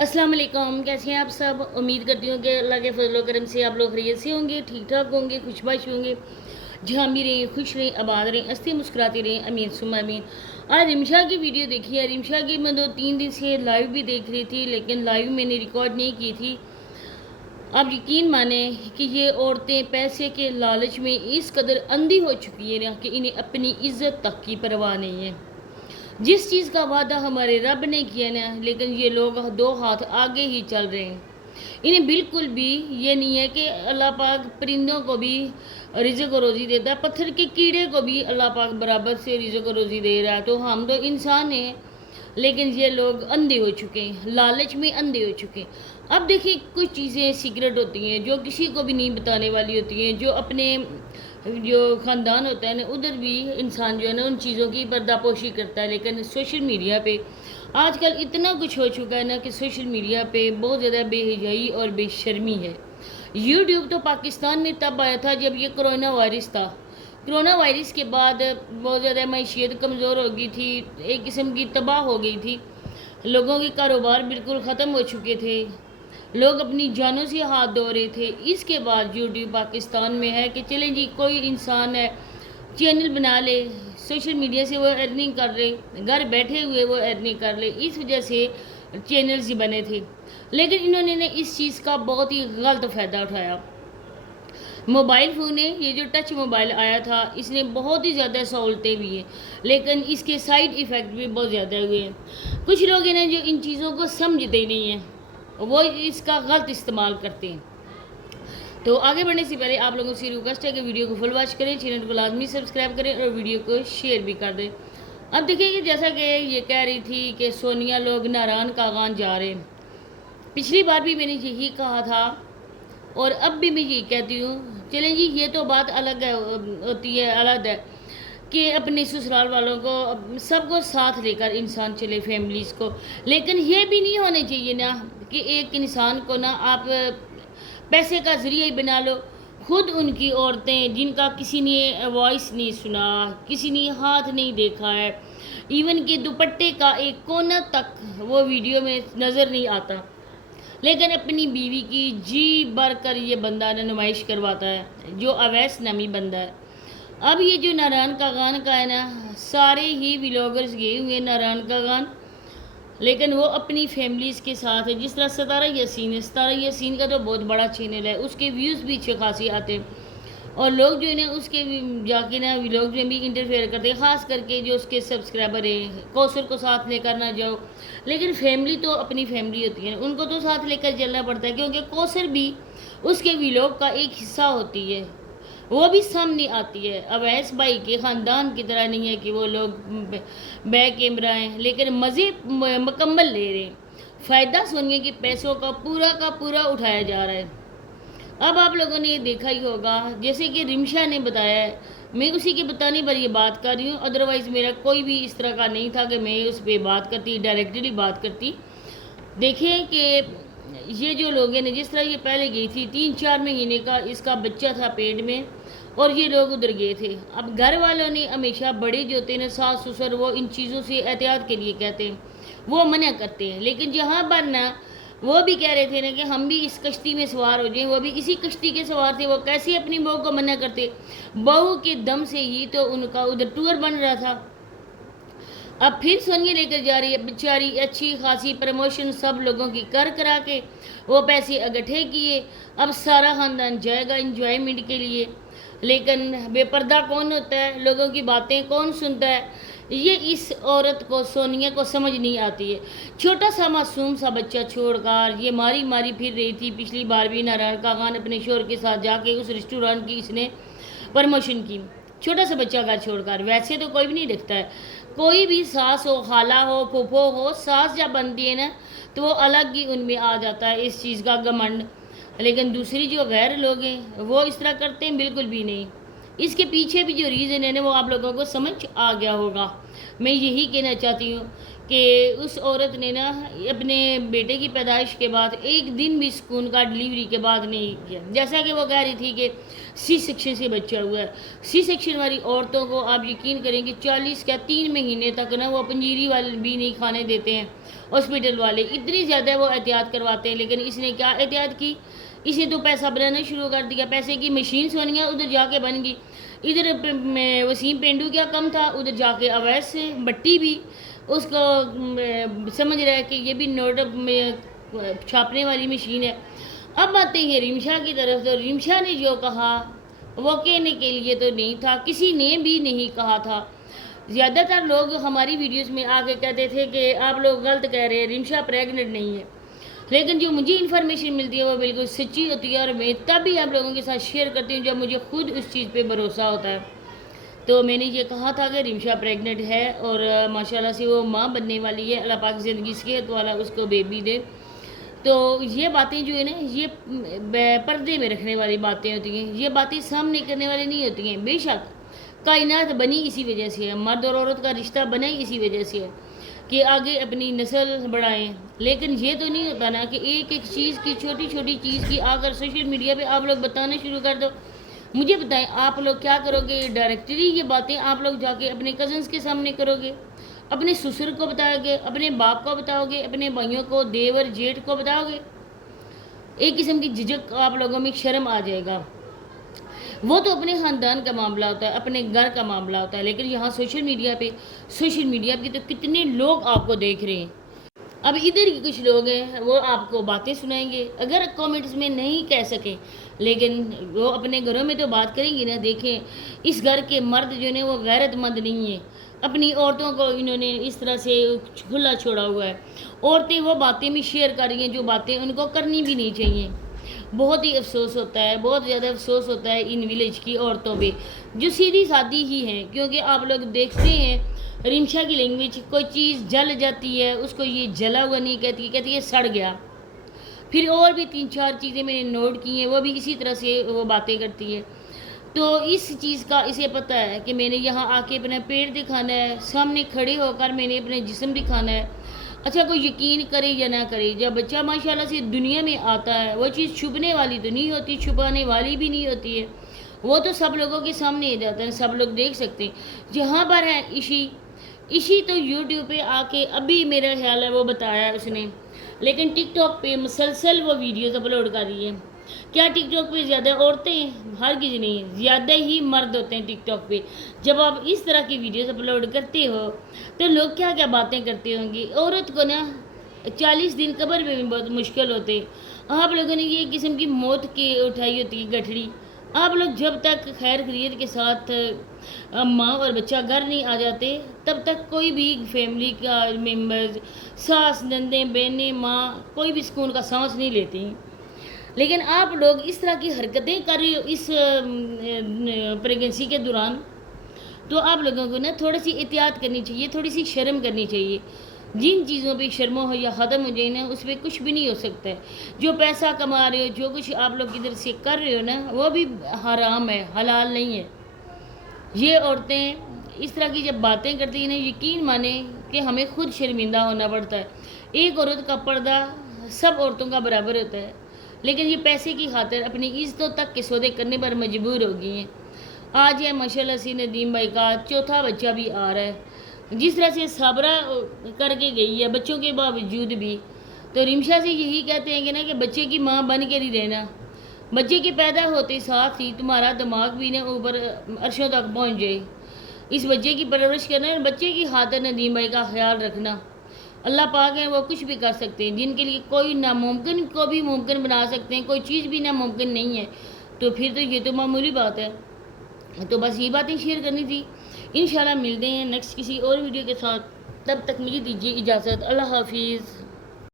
अस्सलाम वालेकुम, कैसे हैं आप सब। उम्मीद करती हूँ कि अल्लाह के फजल व करम से आप लोग खैरियत से होंगे, ठीक ठाक होंगे, खुशबाश होंगे, जहाँ भी रहें खुश रहें, आबाद रहें, हंसते मुस्कुराते रहें, अमीन सुम अमीन। आज रिमशा की वीडियो देखी है। रिमशा की मैं 2-3 दिन से लाइव भी देख रही थी, लेकिन लाइव मैंने रिकॉर्ड नहीं की थी। आप यकीन माने कि ये औरतें पैसे के लालच में इस कदर अंधी हो चुकी हैं ना कि इन्हें अपनी इज्जत तक की परवाह नहीं है। जिस चीज़ का वादा हमारे रब ने किया ना, लेकिन ये लोग दो हाथ आगे ही चल रहे हैं। इन्हें बिल्कुल भी ये नहीं है कि अल्लाह पाक परिंदों को भी रिज़्क़ और रोज़ी देता है, पत्थर के कीड़े को भी अल्लाह पाक बराबर से रिज़्क़ और रोज़ी दे रहा है। तो हम तो इंसान हैं, लेकिन ये लोग अंधे हो चुके हैं, लालच में अंधे हो चुके हैं। अब देखिए, कुछ चीज़ें सीक्रेट होती हैं जो किसी को भी नहीं बताने वाली होती हैं, जो अपने जो ख़ानदान होता है ना, उधर भी इंसान जो है ना उन चीज़ों की पर्दापोशी करता है। लेकिन सोशल मीडिया पे आजकल इतना कुछ हो चुका है ना कि सोशल मीडिया पे बहुत ज़्यादा बेहयाई और बेशर्मी है। यूट्यूब तो पाकिस्तान में तब आया था जब ये कोरोना वायरस था। कोरोना वायरस के बाद बहुत ज़्यादा मैशियत कमज़ोर हो गई थी, एक किस्म की तबाह हो गई थी, लोगों के कारोबार बिल्कुल ख़त्म हो चुके थे, लोग अपनी जानों से हाथ धो रहे थे। इसके बाद यूट्यूब पाकिस्तान में है कि चलें जी, कोई इंसान है चैनल बना ले, सोशल मीडिया से वो अर्निंग कर ले, घर बैठे हुए वो अर्निंग कर ले। इस वजह से चैनल्स ही बने थे, लेकिन इन्होंने इस चीज़ का बहुत ही गलत फ़ायदा उठाया। मोबाइल फ़ोन है, ये जो टच मोबाइल आया था, इसने बहुत ही ज़्यादा सहूलतें भी हैं, लेकिन इसके साइड इफ़ेक्ट भी बहुत ज़्यादा हुए हैं। कुछ लोग हैं ना जो इन चीज़ों को समझते नहीं हैं, वो इसका गलत इस्तेमाल करते हैं। तो आगे बढ़ने से पहले आप लोगों से रिक्वेस्ट है कि वीडियो को फुल वॉच करें, चैनल को लाजमी सब्सक्राइब करें और वीडियो को शेयर भी कर दें। अब देखिए कि जैसा कि ये कह रही थी कि सोनिया लोग नारायण कागान जा रहे हैं, पिछली बार भी मैंने यही कहा था और अब भी मैं यही कहती हूँ। चलें जी, ये तो बात अलग है, होती है, अलग है कि अपने ससुराल वालों को सबको साथ लेकर इंसान चले, फैमिलीज़ को। लेकिन ये भी नहीं होने चाहिए ना कि एक इंसान को ना आप पैसे का ज़रिया ही बना लो। खुद उनकी औरतें जिनका किसी ने वॉइस नहीं सुना, किसी ने हाथ नहीं देखा है, इवन कि दुपट्टे का एक कोना तक वो वीडियो में नज़र नहीं आता, लेकिन अपनी बीवी की जी भर कर ये बंदा ने नुमाइश करवाता है, जो अवैस नामी बंदा है। अब ये जो नारायण कागान का है ना, सारे ही व्लॉगर्स गए हुए नारायण कागान, लेकिन वो अपनी फैमिलीज़ के साथ है। जिस तरह सितारा यासीन है, सितारा यासीन का तो बहुत बड़ा चैनल है, उसके व्यूज़ भी अच्छे खासे आते हैं और लोग जो है ना उसके जाके ना व्लॉग में भी इंटरफेयर करते हैं, ख़ास करके जो उसके सब्सक्राइबर हैं। कौसर को साथ लेकर ना जाओ, लेकिन फैमिली तो अपनी फैमिली होती है, उनको तो साथ लेकर चलना पड़ता है, क्योंकि कौसर भी उसके व्लॉग का एक हिस्सा होती है, वो भी सामने आती है। अवैस भाई के ख़ानदान की तरह नहीं है कि वो लोग बैक कैमरा हैं, लेकिन मज़े मुकम्मल ले रहे हैं। फ़ायदा सोनिया के पैसों का पूरा उठाया जा रहा है। अब आप लोगों ने ये देखा ही होगा, जैसे कि रिमशा ने बताया है, मैं उसी के बताने पर ये बात कर रही हूँ, अदरवाइज़ मेरा कोई भी इस तरह का नहीं था कि मैं उस पर बात करती, डायरेक्टली बात करती। देखिए कि ये जो लोग हैं, जिस तरह ये पहले गई थी, 3-4 महीने का इसका बच्चा था पेट में और ये लोग उधर गए थे। अब घर वालों ने हमेशा, बड़े जो होते हैं ना, सास ससुर, वो इन चीज़ों से एहतियात के लिए कहते हैं, वो मना करते हैं। लेकिन जहाँ पर ना वो भी कह रहे थे ना कि हम भी इस कश्ती में सवार हो जाएं, वो भी इसी कश्ती के सवार थे, वो कैसे अपनी बहू को मना करते। बहू के दम से ही तो उनका उधर टूर बन रहा था। अब फिर सोनिया लेकर जा रही है बेचारी, अच्छी खासी प्रमोशन सब लोगों की करा के वो पैसे इकट्ठे किए। अब सारा ख़ानदान जाएगा इंजॉयमेंट के लिए, लेकिन बेपर्दा कौन होता है, लोगों की बातें कौन सुनता है, ये इस औरत को, सोनिया को समझ नहीं आती है। छोटा सा मासूम सा बच्चा छोड़कर ये मारी मारी फिर रही थी। पिछली बार भी नारायण कागान अपने शोहर के साथ जाके उस रेस्टोरेंट की इसने प्रमोशन की, छोटा सा बच्चा घर छोड़कर। वैसे तो कोई भी नहीं दिखता है, कोई भी सास हो, खाला हो, फूफो हो, सास जब बनती है ना तो वो अलग ही उनमें आ जाता है इस चीज़ का घमंड। लेकिन दूसरी जो गैर लोग हैं वो इस तरह करते हैं बिल्कुल भी नहीं। इसके पीछे भी जो रीज़न है ना वो आप लोगों को समझ आ गया होगा। मैं यही कहना चाहती हूँ कि उस औरत ने ना अपने बेटे की पैदाइश के बाद एक दिन भी सुकून का डिलीवरी के बाद नहीं किया। जैसा कि वो कह रही थी कि सी सेक्शन से बच्चा हुआ है। सी सेक्शन वाली औरतों को आप यकीन करेंगे 40 या 3 महीने तक ना वो पंजीरी वाले भी नहीं खाने देते हैं ہاسپٹل والے اتنی زیادہ وہ احتیاط کرواتے ہیں، لیکن اس نے کیا احتیاط کی، اس نے تو پیسہ بنانا شروع کر دیا، پیسے کی مشینس بن گیا، ادھر جا کے بن گئی۔ ادھر وسیم پینڈو کیا کم تھا، ادھر جا کے اویس سے بٹی بھی اس کو سمجھ رہا ہے کہ یہ بھی نوٹ چھاپنے والی مشین ہے۔ اب آتے ہیں رمشا کی طرف، تو رمشا نے جو کہا وہ کہنے کے لیے تو نہیں تھا، کسی نے بھی نہیں کہا تھا۔ زیادہ تر لوگ ہماری ویڈیوز میں آ کے کہتے تھے کہ آپ لوگ غلط کہہ رہے ہیں، رمشا پریگننٹ نہیں ہے، لیکن جو مجھے انفارمیشن ملتی ہے وہ بالکل سچی ہوتی ہے، اور میں تب بھی آپ لوگوں کے ساتھ شیئر کرتی ہوں جب مجھے خود اس چیز پہ بھروسہ ہوتا ہے۔ تو میں نے یہ کہا تھا کہ رمشا پریگننٹ ہے اور ماشاءاللہ سے وہ ماں بننے والی ہے، اللہ پاک زندگی صحت والا اس کو بیبی دے۔ تو یہ باتیں جو ہے نا، یہ پردے میں رکھنے والی باتیں ہوتی ہیں، یہ باتیں سامنے کرنے والی نہیں ہوتی ہیں۔ بے شک کائنات بنی اسی وجہ سے ہے، مرد اور عورت کا رشتہ بنا ہی اسی وجہ سے ہے کہ آگے اپنی نسل بڑھائیں، لیکن یہ تو نہیں ہوتا نا کہ ایک ایک چیز کی، چھوٹی چھوٹی چیز کی آ کر سوشل میڈیا پہ آپ لوگ بتانا شروع کر دو۔ مجھے بتائیں آپ لوگ کیا کرو گے؟ ڈائریکٹلی یہ باتیں آپ لوگ جا کے اپنے کزنس کے سامنے کرو گے، اپنے سسر کو بتاؤ گے، اپنے باپ کو بتاؤ گے، اپنے بھائیوں کو، دیور جیٹھ کو بتاؤ گے؟ ایک قسم کی جھجک آپ لوگوں میں، شرم آ جائے گا۔ وہ تو اپنے خاندان کا معاملہ ہوتا ہے، اپنے گھر کا معاملہ ہوتا ہے، لیکن یہاں سوشل میڈیا پہ تو کتنے لوگ آپ کو دیکھ رہے ہیں۔ اب ادھر کی کچھ لوگ ہیں وہ آپ کو باتیں سنائیں گے، اگر کامنٹس میں نہیں کہہ سکیں لیکن وہ اپنے گھروں میں تو بات کریں گے نا۔ دیکھیں اس گھر کے مرد جو ہیں وہ غیرت مند نہیں ہیں، اپنی عورتوں کو انہوں نے اس طرح سے کھلا چھوڑا ہوا ہے، عورتیں وہ باتیں بھی شیئر کر رہی ہیں جو باتیں ان کو کرنی بھی نہیں چاہیے۔ بہت ہی افسوس ہوتا ہے، بہت زیادہ افسوس ہوتا ہے ان ویلیج کی عورتوں پہ جو سیدھی سادی ہی ہیں، کیونکہ آپ لوگ دیکھتے ہیں رمشا کی لینگویج، کوئی چیز جل جاتی ہے اس کو یہ جلا ہوا نہیں کہتی، کہتی ہے سڑ گیا۔ پھر اور بھی 3-4 چیزیں میں نے نوٹ کی ہیں، وہ بھی اسی طرح سے وہ باتیں کرتی ہے۔ تو اس چیز کا اسے پتہ ہے کہ میں نے یہاں آ کے اپنا پیٹ دکھانا ہے، سامنے کھڑے ہو کر میں نے اپنا جسم دکھانا ہے۔ اچھا کوئی یقین کرے یا نہ کرے، جب بچہ ماشاءاللہ سے دنیا میں آتا ہے وہ چیز چھپنے والی تو نہیں ہوتی، چھپانے والی بھی نہیں ہوتی ہے، وہ تو سب لوگوں کے سامنے آ جاتا ہے، سب لوگ دیکھ سکتے ہیں۔ جہاں پر ہے ایشی تو یوٹیوب پہ آ کے ابھی میرا خیال ہے وہ بتایا ہے اس نے، لیکن ٹک ٹاک پہ مسلسل وہ ویڈیوز اپلوڈ کر رہی ہے۔ کیا ٹک ٹاک پہ زیادہ عورتیں ہیں؟ ہرگز نہیں، زیادہ ہی مرد ہوتے ہیں ٹک ٹاک پہ۔ جب آپ اس طرح کی ویڈیوز اپلوڈ کرتے ہو تو لوگ کیا کیا باتیں کرتے ہوں گی۔ عورت کو نا 40 دن قبر میں بھی بہت مشکل ہوتے ہیں۔ آپ لوگوں نے یہ قسم کی موت کی اٹھائی ہوتی ہے گٹھڑی، آپ لوگ جب تک خیر خیریت کے ساتھ ماں اور بچہ گھر نہیں آ جاتے تب تک کوئی بھی فیملی کا ممبرز، ساس نندیں بہنیں ماں، کوئی بھی سکون کا سانس نہیں لیتی۔ لیکن آپ لوگ اس طرح کی حرکتیں کر رہے ہو اس پریگنسی کے دوران، تو آپ لوگوں کو نا تھوڑی سی احتیاط کرنی چاہیے، تھوڑی سی شرم کرنی چاہیے۔ جن چیزوں پہ شرم ہو یا ختم ہو جائے نا اس پہ کچھ بھی نہیں ہو سکتا ہے۔ جو پیسہ کما رہے ہو، جو کچھ آپ لوگ ادھر سے کر رہے ہو نا وہ بھی حرام ہے، حلال نہیں ہے۔ یہ عورتیں اس طرح کی جب باتیں کرتی ہیں نا، یقین مانیں کہ ہمیں خود شرمندہ ہونا پڑتا ہے۔ ایک عورت کا پردہ سب عورتوں کا برابر ہوتا ہے، لیکن یہ پیسے کی خاطر اپنی عزتوں تک کے سودے کرنے پر مجبور ہو گئی ہیں۔ آج ہے ماشاءاللہ سے ندیم بھائی کا 4تھا بچہ بھی آ رہا ہے، جس طرح سے صبرہ کر کے گئی ہے بچوں کے باوجود بھی، تو رمشا سے یہی کہتے ہیں کہ نا کہ بچے کی ماں بن کے نہیں رہنا، بچے کے پیدا ہوتے ساتھ ہی تمہارا دماغ بھی نا اوپر عرشوں تک پہنچ جائے۔ اس بچے کی پرورش کرنا، بچے کی خاطر ندیم بھائی کا خیال رکھنا۔ اللہ پاک ہے وہ کچھ بھی کر سکتے ہیں، جن کے لیے کوئی ناممکن کو بھی ممکن بنا سکتے ہیں، کوئی چیز بھی ناممکن نہیں ہے، تو پھر تو یہ تو معمولی بات ہے۔ تو بس یہ باتیں شیئر کرنی تھی۔ انشاءاللہ ملتے ہیں نیکسٹ کسی اور ویڈیو کے ساتھ، تب تک مجھے دیجیے اجازت۔ اللہ حافظ۔